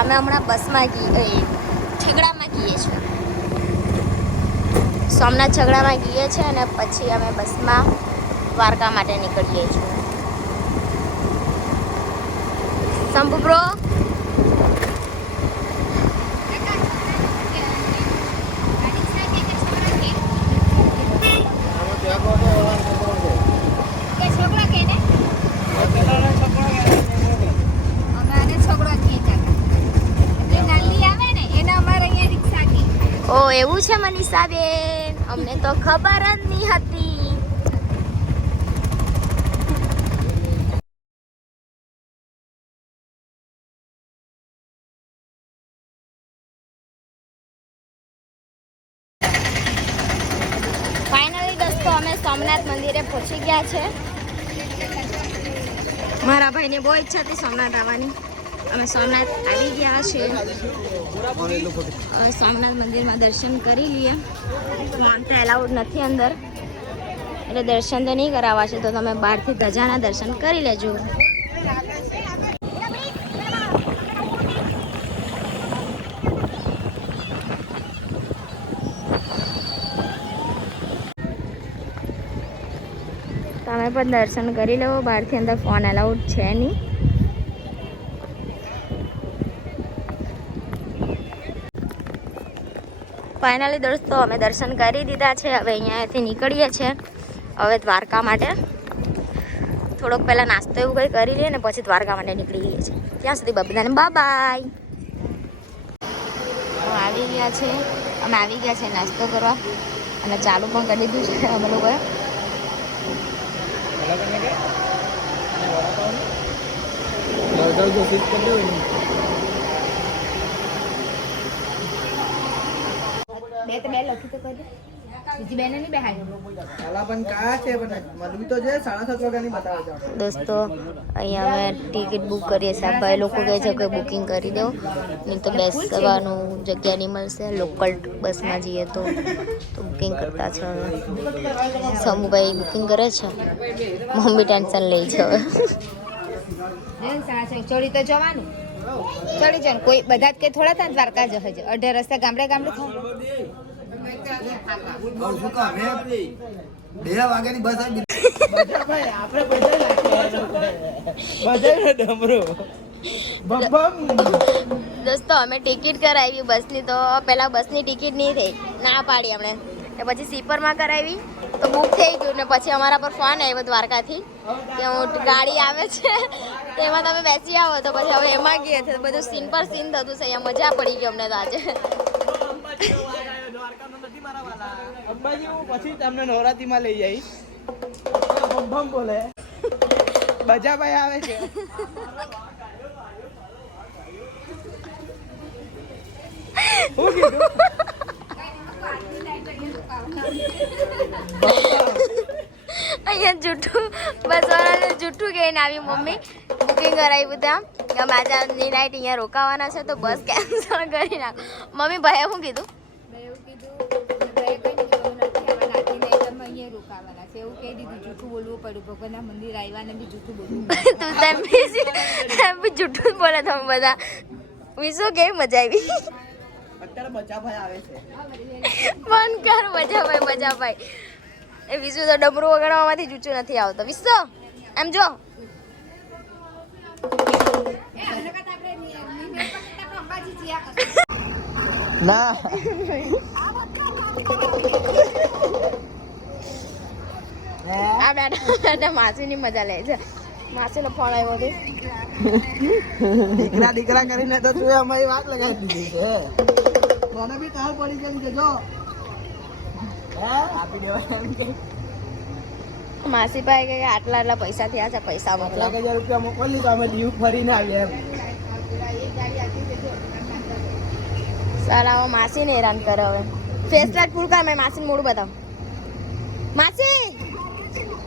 અમે હમણાં બસમાં છગડામાં ગઈએ છીએ. સોમનાથ છગડામાં ગઈએ છીએ અને પછી અમે બસમાં દ્વારકા માટે નીકળીએ છીએ. શંભુ બ્રો ઓ એવું છે મનીષાબેન, અમને તો ખબર જ નહીં હતી. ફાઇનલી દોસ્તો અમે સોમનાથ મંદિરે પહોંચી ગયા છે. મારા ભાઈને બહુ ઈચ્છા હતી સોમનાથ આવવાની. અમે સોમનાથ આવી ગયા છે. સોમનાથ મંદિરમાં દર્શન કરી લઈએ. ફોન તો એલાઉડ નથી અંદર, એટલે દર્શન તો નહીં કરાવવા છે, તો તમે બહારથી ધજાના દર્શન કરી લેજો. તમે પણ દર્શન કરી લો. બહારથી અંદર ફોન એલાઉડ છે નહીં. ફાઇનલી દોસ્તો અમે દર્શન કરી દીધા છે. હવે અહીંયાથી નીકળીએ છીએ હવે દ્વારકા માટે. થોડોક પહેલાં નાસ્તો એવું કંઈ કરી લઈએ ને પછી દ્વારકા માટે નીકળી જઈએ છીએ. ત્યાં સુધી બધાને બાય. આવી ગયા છે, અમે આવી ગયા છે નાસ્તો કરવા અને ચાલુ પણ કરી દીધું છે અમે લોકોએ. બે તો બે લખી તો કરી દે. બીજી બેને નહીં બેહાય. દોસ્તો અહીંયા અમે ટિકિટ બુક કરીએ છીએ. ભાઈ લોકો કહે છે કે બુકિંગ કરી દો, નહીં તો બેસવાનું જગ્યા નહીં મળશે. લોકલ બસમાં જઈએ તો બુકિંગ કરતા છે. હવે સમુભાઈ બુકિંગ કરે છે, મમ્મી ટેન્શન લે છે. હવે ચડી તો જવાનું, ચડી જવાનું. કોઈ બધા જ કે થોડા ત્યાં દ્વારકા જશે છે. અઢાર રસ્તા ગામડે ગામડે થાય. 2 વાગ્યાની બસ દોસ્તો અમે ટિકિટ કરાવી બસની, તો પહેલાં બસની ટિકિટ નહીં થઈ, ના પાડી અમને. પછી સ્લીપરમાં કરાવી તો બુક થઈ ગયું ને પછી અમારા પર ફોન આવ્યો દ્વારકાથી કે ગાડી આવે છે તેમાં તમે બેસી આવો. તો પછી હવે એમાં ગયા છે. બધું સીન પર સીન થતું છે. અહીંયા મજા પડી ગઈ અમને તો આજે. પછી તમને નવરાત્રીમાં લઈ જઈશ. બમ બોલે બજાભાઈ આવે છે. શું કીધું? અહીંયા જૂઠું બસવાળાને જૂઠું કહીને આવી મમ્મી. બુકિંગ કરાવ્યું ત્યાં કે અમે આજની નાઇટ અહીંયા રોકાવાના છે તો બસ કેન્સલ કરી નાખો. મમ્મી ભાઈએ શું કીધું? એવું કહી દીધું. જૂઠું બોલવું પડ્યું. ભગવાનના મંદિર આવ્યા ને બી જૂઠું બોલવું. તું તેમ બી જૂઠું જ બોલે તમે બધા. વિશો કેવી મજા આવી. અત્યારે બચાભાઈ આવે છે. બંધ કર મજાભાઈ. એ વિશુ તો ડમરું વગાડવામાંથી જૂઠું નથી આવતો. વિશો એમ જો ના આ દાદા માસીની મજા લે છે. માસીનો ફોન આવ્યો હતો. દીકરા કરીને તો તું અમારી વાત લગાવી દીધી છે. મને બી તાર પડી કેમ કે જો આપી દેવાના. માસી પાસે કે આટલા પૈસા થયા છે, પૈસા મોકલો. 1,00,000 રૂપિયા મોકલી તો અમે દીવ ફરીને આવ્યા એમ. સારા માસીને હેરાન કરે. હવે ફેસ લાઈટ ફૂલ કર. મેં માસીને મોડું બતાવ. માસી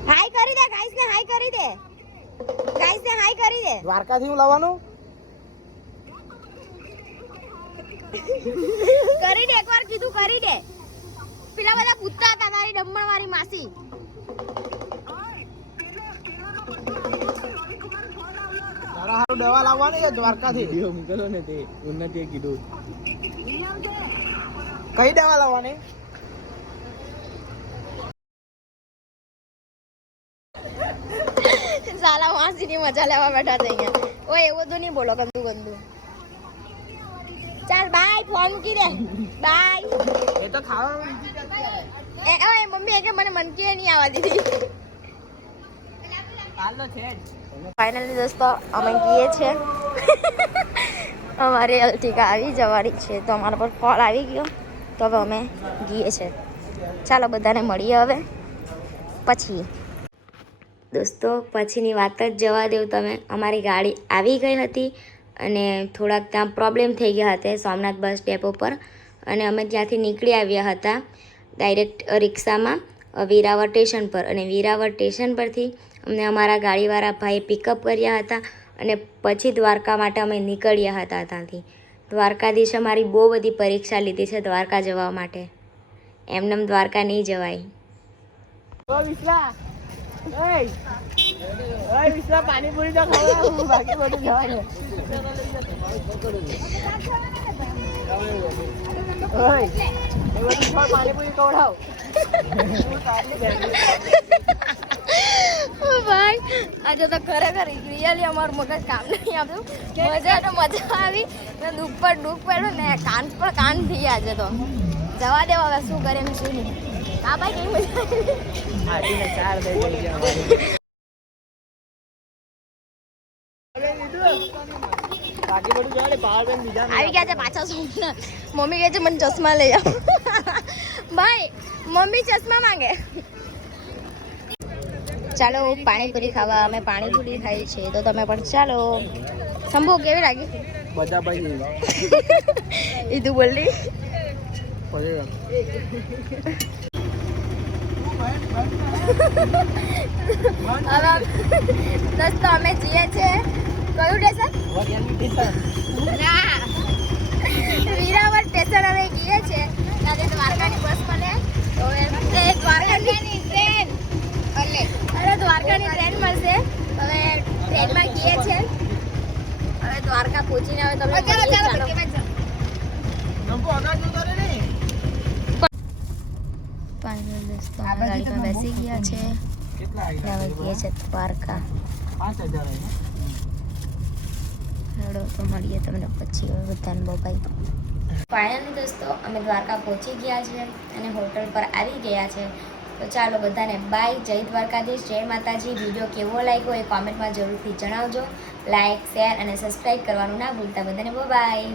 હાય કરી દે. ગાઈસને હાય કરી દે. દ્વારકાથી હું લાવવાનું કરી દે. એકવાર કીધું કરી દે. પેલા બધા પૂછતા હતા તારી ડમ્મણ વાળી માસી. તારા દવા લાવવાની છે દ્વારકાથી. વિડિયો મૂકેલો ને તે ઉન્નતિએ કીધું. કઈ દવા લાવવાની? સાલા વાંસીની મજા લેવા બેઠા છે અહીંયા. ઓય એવું તો નહીં બોલો ગંદુ ગંદુ. ચાલ બાય, ફોન મૂકી દે. બાય. એ તો ખાવાનું એ ઓય મમ્મી કે મને મનકી નહીં આવવા દીધી. હાલનો છે જ. ફાઇનલી દોસ્તો અમે ગઈએ છે. અમારી અલ્ટિકા આવી જવાની છે તો અમારા પર કોલ આવી ગયો તો હવે અમે ગઈએ છે. ચાલો બધાને મળીએ હવે પછી. દોસ્તો પછીની વાત જ જવા દઉં તમે. અમારી ગાડી આવી ગઈ હતી અને થોડાક ત્યાં પ્રોબ્લેમ થઈ ગયા હતા સોમનાથ બસ ડેપો પર અને અમે ત્યાંથી નીકળી આવ્યા હતા ડાયરેક્ટ રિક્ષામાં વેરાવળ સ્ટેશન પર. અને વેરાવળ સ્ટેશન પરથી અમને અમારા ગાડીવાળા ભાઈએ પિકઅપ કર્યા હતા અને પછી દ્વારકા માટે અમે નીકળ્યા હતા ત્યાંથી. દ્વારકાધીશે મારી બહુ બધી પરીક્ષા લીધી છે દ્વારકા જવા માટે. એમનેમ દ્વારકા નહીં જવાય. ઓ વિશ્વા, ઓય વિશ્વા, પાણીપુરી તો ખાવા, બાકી બધું જવાનું. ઓય એ બધું ખાવ, પાણીપુરી ખવડાવ. ભાઈ આજે તો ખરેખર રિયલી અમારું મગજ કામ નહીં આપતું. મજા તો મજા આવી ને દુઃખ પર દુઃખ પડ્યું ને કાન પર કાન થઈ આજે તો. જવા દેવા હવે શું કરે એમ શું નહીં. હા ભાઈ કેવી મજા આવી. આટીને 4 થઈ ગયા બાકી બધું જોડે પાવર બેંક બીજા આવી ગયા છે પાછા સોમનાથ. મમ્મી કહે છે મને ચશ્મા લઈ આવ. ભાઈ મમ્મી ચશ્મા માંગે. ચાલો પાણીપુરી ખાવા. અમે પાણીપુરી ખાઈ છે તો તમે પણ ચાલો. શંભુ કેવી લાગી? બધા ભાઈ એ તું બોલી. દોસ્તો અમે જઈએ છે કયું સ્ટેશન? ના વીરાવળ સ્ટેશન અમે જઈએ છે. ત્યાંથી દ્વારકાની બસ મળે તો એ દ્વારકાની ટ્રેન અરે દ્વારકાની ટ્રેન મળશે. હવે ટ્રેનમાં જઈએ છે. હવે દ્વારકા પહોંચીને હવે તમે ફાઇનલ દોસ્તો અમે ગાડીમાં બેસી ગયા છે. હવે જઈએ છે દ્વારકા. 5000 હેડો તો મળીએ તમને પછી. હવે બધાને બાય. ફાઇનલી દોસ્તો અમે દ્વારકા પહોંચી ગયા છે અને હોટલ પર આવી ગયા છે. તો ચાલો બધાને બાય. જય દ્વારકાધીશ, જય માતાજી. વિડીયો કેવો લાગ્યો એ કોમેન્ટમાં જરૂરથી જણાવજો. લાઇક, શેર અને સબસ્ક્રાઈબ કરવાનું ના ભૂલતા. બધાને બાય.